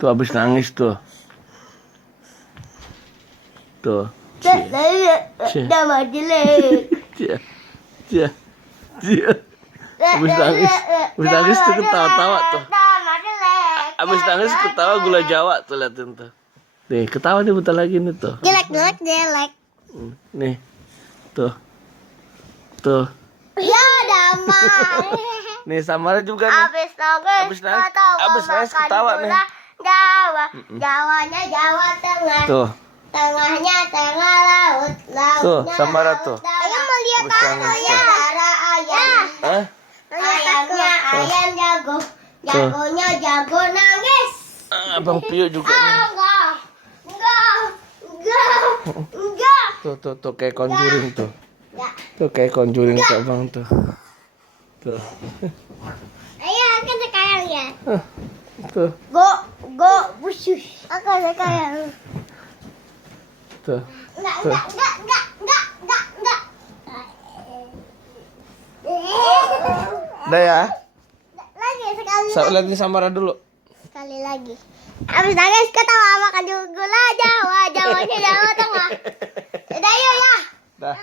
Tuh habis nangis tuh. Tuh. Udah mau jelek. Cia. Habis nangis tuh ketawa-tawa tuh. Habis nangis ketawa gula Jawa tuh, liatin tuh. Nih, ketawa nih bentar lagi nih tuh. Jelek. Nih. Tuh. Tuh. Ya damai. Nih Samara juga nih. Habis nangis ketawa nih. Jawanya Jawa Tengah. Tuh. Tengahnya tengah laut. Tuh, Samara tuh. Ayo mau lihat Habis nangis tuh. ayam. Hah? Ayamnya ayam jago. Jagonya jago nangis. Abang Pio juga nih. Enggak. Tuh kayak conjuring tuh. Enggak. Tuh kayak conjuring ke abang tuh. Tuh. Ayo aku sekarang ya. Tuh. Go busus. Aku sekarang. Tuh. Enggak. Udah ya. Lagi sekali. Liatin Samara dulu. Sekali lagi. Habis nangis ketawa makan gula Jawa. Jawanya Jawa Tengah. Udah yuk ya. Dah.